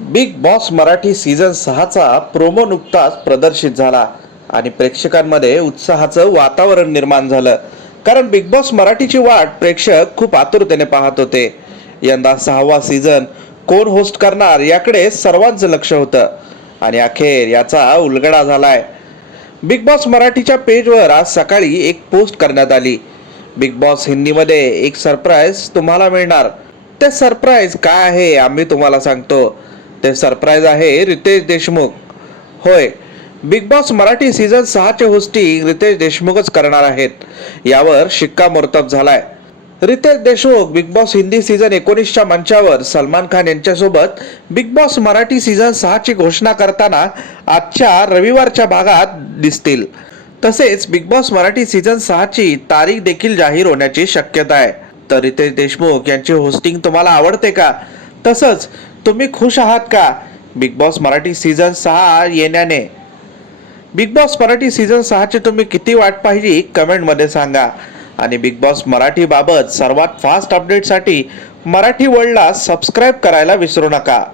Big Boss Marathi season सहाचा promo नुकताच प्रदर्शित झाला आणि प्रेक्षकांमध्ये उत्साहाचं वातावरण निर्माण झालं. कारण बिग बॉस मराठीची वाट प्रेक्षक खूप आतुरतेने पाहत होते. यंदा सहावा सीझन कोण होस्ट करणार याकडे सर्वांचं लक्ष होतं आणि अखेर याचा उलगडा झालाय. बिग बॉस मराठीच्या पेजवर आज सकाळी एक पोस्ट करण्यात आली. बिग बॉस हिंदीमध्ये एक सरप्राईज तुम्हाला मिळणार. ते सरप्राईज काय आहे आम्ही तुम्हाला सांगतो. ते सरप्राईज आहे रितेश देशमुख. होय बिग बॉस मराठी सीझन सहाचे होस्टिंग रितेश देशमुखच करणार आहेत. यावर शिक्कामोर्तब झालाय. Ritesh Deshmukh Bigg Boss Hindi season एकोणीसच्या मंचावर सलमान खान यांच्यासोबत बिग बॉस मराठी सीझन सहाची घोषणा करताना आजच्या रविवारच्या भागात दिसतील. तसेच बिग बॉस मराठी सीझन सहाची तारीख देखील जाहीर होण्याची शक्यता आहे. तर रितेश देशमुख यांची होस्टिंग तुम्हाला आवडते का? तसंच तुम्ही खुश आहात का? बिग बॉस मराठी सीझन सहा येण्याने. बिग बॉस मराठी सीझन सहाची तुम्ही किती वाट पाहिली? कमेंटमध्ये सांगा. आणि बिग बॉस मराठीबाबत सर्वात फास्ट अपडेटसाठी मराठी वर्ल्डला सबस्क्राईब करायला विसरू नका.